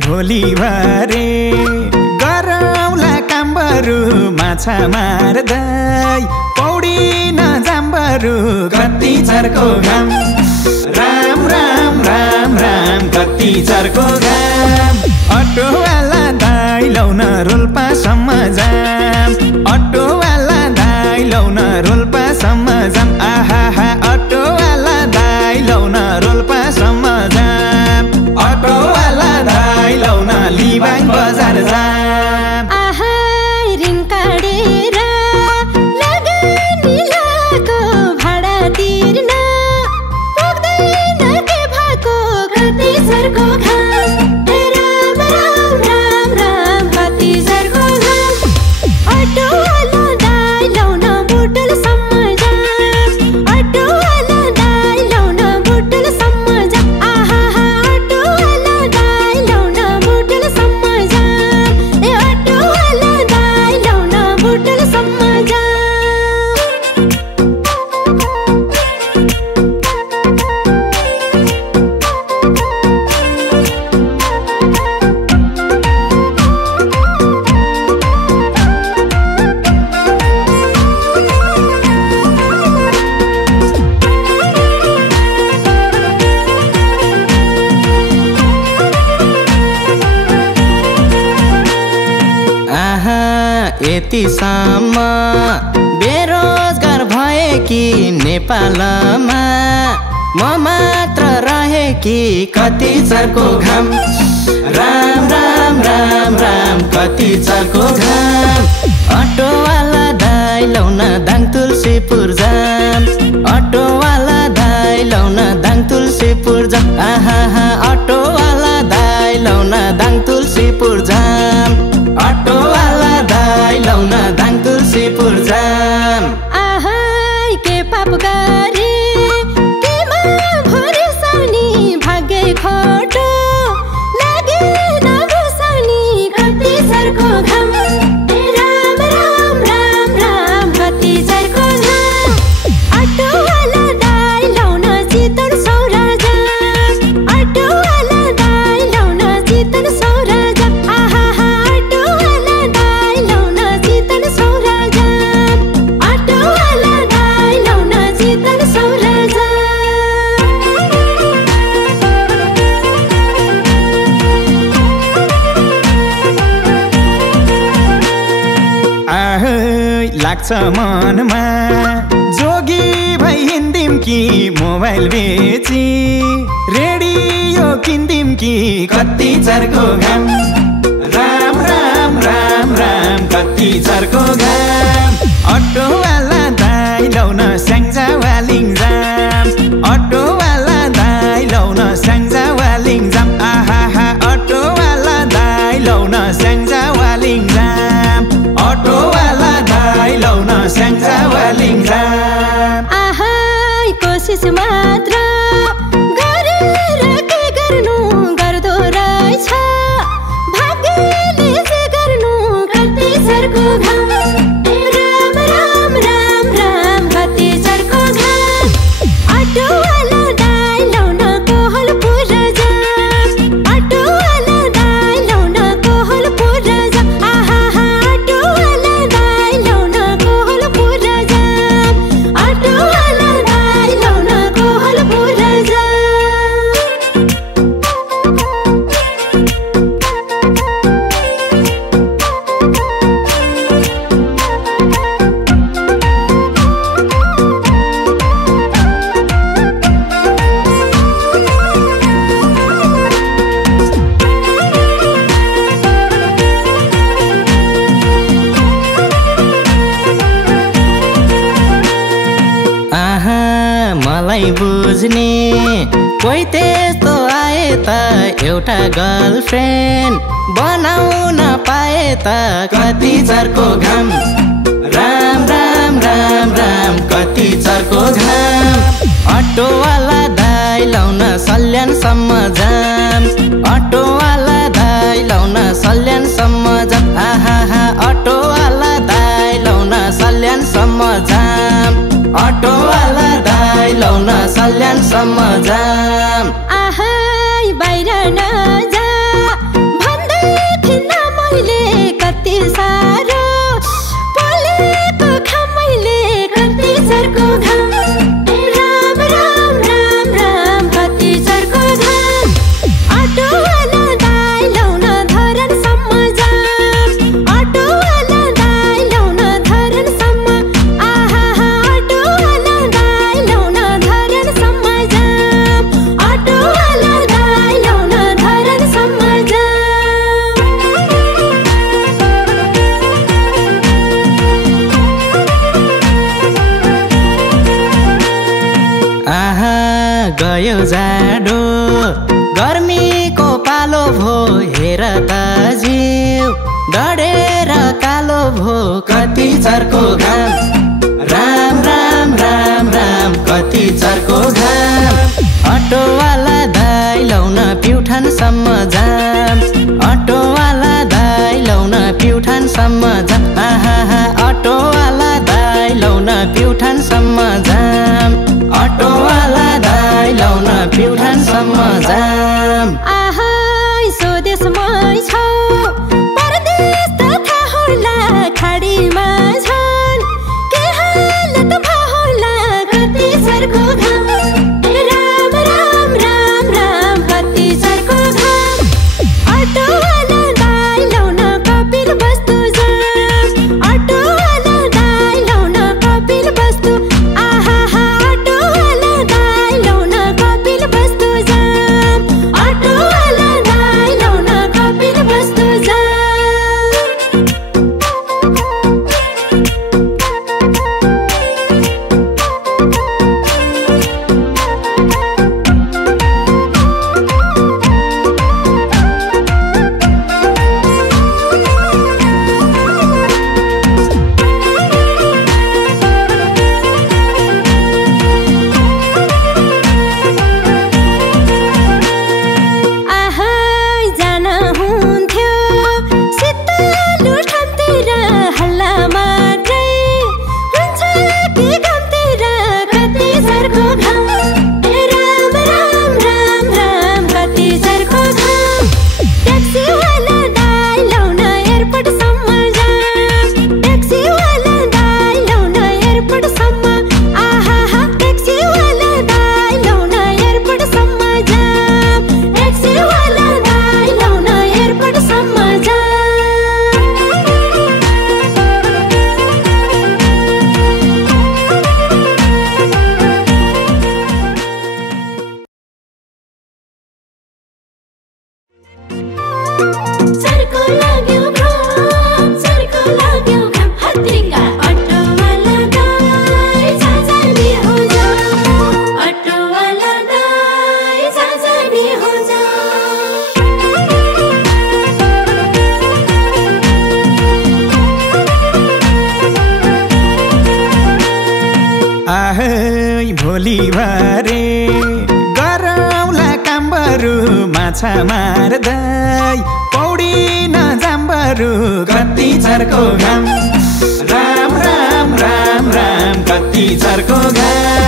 भोलिबारे गरौला कामबरु माछा मार्दै पौडी नजाम्बरु कति चर्को घाम राम राम राम राम कति चर्को घाम अटोवाला दाइ लौन रोल्पासम्म जाम अटोवाला दाइ लौन रोल्पासम्म जाम आहा अटोवाला दाइ लौन रोल्पासम्म जाम अटोवाला दाइ लौन लिबाङ बजार जाम आहा रिङ काटेर लगानी लाको भाडा तिर्न पुग्दैन के भएको कति चर्को घाम राम राम राम राम कति चर्को घाम अटोवाला दाइ लौन बुटुलसम्म जाम अटोवाला दाइ लौन बुटुलसम्म जाम आहा अटोवाला दाइ लौन बुटुलसम्म जाम ए अटोवाला दाइ लौन बुटुलसम्म जाम आहा यतिसम्म बेरोजगार भए कि नेपालमा म मात्र रहे कि कति चर्को घाम राम राम राम राम कति चर्को घाम अटोवाला दाइ लौन दाङ तुलसीपुर जाम अटोवाला दाइ लौन दाङ तुलसीपुर जाम आहा अटोवाला दाइ लौन दाङ तुलसीपुर जाम अटोवाला दाइ लौन दाङ तुलसीपुर जाम आहा के पाप गरे केमा भरे सानी भाग्य खोटो लागे नगुसानी कति चर्को घाम राम राम राम राम कति चर्को घाम अटोवाला दाइ लौन चितवन सौरा जाम अटोवाला दाइ लौन चितवन सौरा जाम आहा अटोवाला दाइ लौन चितवन सौरा जाम अटोवाला दाइ लौन चितवन सौरा जाम लाग्छ मनमा जोगी भई हिँड्दिम कि मोबाइल बेची रेडियो किन्दिम कि कति चर्को घाम राम राम राम राम कति चर्को घाम अटोवाला दाइ लौन स्याङ्जा वालिङ जाम अटोवाला दाइ लौन स्याङ्जा वालिङ जाम आहा अटोवाला दाइ लौन स्याङ्जा वालिङ जाम अटोवाला दाइ लौन स्याङ्जा वालिङ जाम आहा कोसिस मात्र गरेर के गर्नु गर्दो रहेछ भाग्यले जे गर्नु कति चर्को घाम राम राम राम राम कति चर्को घाम अटोवाला दाइ लौन कोहलपुर जाम अटोवाला दाइ लौन कोहलपुर जाम आहा अटोवाला दाइ लौन कोहलपुर जाम अटोवाला दाइ लौन कोहलपुर मलाई बुझ्ने कोही त्यस्तो आए त एउटा गर्लफ्रेन्ड बनाउन पाए त कति चर्को घाम राम राम राम राम कति चर्को घाम अटोवाला दाइ लाउन सल्यानसम्म जाम अटोवाला दाइ लाउन सल्यानसम्म जाम आहा अटोवाला दाइ लाउन सल्यानसम्म जाम अटोवाला दाइ लाउन सल्यानसम्म जाम आहा बाहिर नजा भन्दै थिइन मैले कति साह्रो पोलेको घाम मैले कति चर्को घाम राम राम राम राम कति चर्को घाम अटोवाला दाइ लाउन धरनसम्म जाम अटोवाला दाइ लाउन धरनसम्म आहा अटोवाला दाइ लाउन धरनसम्म जाम अटोवाला दाइ लाउन धरनसम्म जाम आहा गयो जाडो गर्मीको पालो भो हेर त जिउ डढेर कालो भो कति चर्को घाम राम राम राम राम कति चर्को घाम अटोवाला दाइ लाउन प्युठानसम्म जाम अटोवाला दाइ लाउन प्युठानसम्म जाम आहा अटोवाला दाइ लाउन प्युठानसम्म जाम अटोवाला दाइ लाउन प्युठानसम्म जाम आहा स्वदेशमै छौ परदेश त थाहा होला खाडीमा छन् के हालत भयो होला कति चर्को घाम राम राम राम राम कति चर्को घाम अटोवाला दाइ लाउन कपिल वस्तु जाम अटोवाला दाइ लाउन कपिल वस्तु आहा अटोवाला दाइ लाउन कपिल वस्तु जाम अटोवाला दाइ लाउन कपिल वस्तु जाम आहा जान हुन्थ्यो शीतल ठाउँतिर हल्ला मात्रै हुन्छ कि घामतिर कति चर्को घाम राम राम राम राम कति चर्को घाम ट्याक्सीवाला दाइ लाउन एयरपोर्टसम्म जाम ट्याक्सीवाला दाइ लाउन एयरपोर्टसम्म आहा ट्याक्सीवाला दाइ लाउन एयरपोर्टसम्म जाम ट्याक्सीवाला दाइ लाउन एयरपोर्टसम्म जाम चर्को लाग्यो घाम हत्तिङ्गा अटोवाला दाइ जाने हो जा अटोवाला दाइ जाने हो जा आहै भोलि भरे गरौँला कामबरु माछा मार्दै पौडी नजाम्बरु कति चर्को घाम राम राम राम राम कति चर्को घाम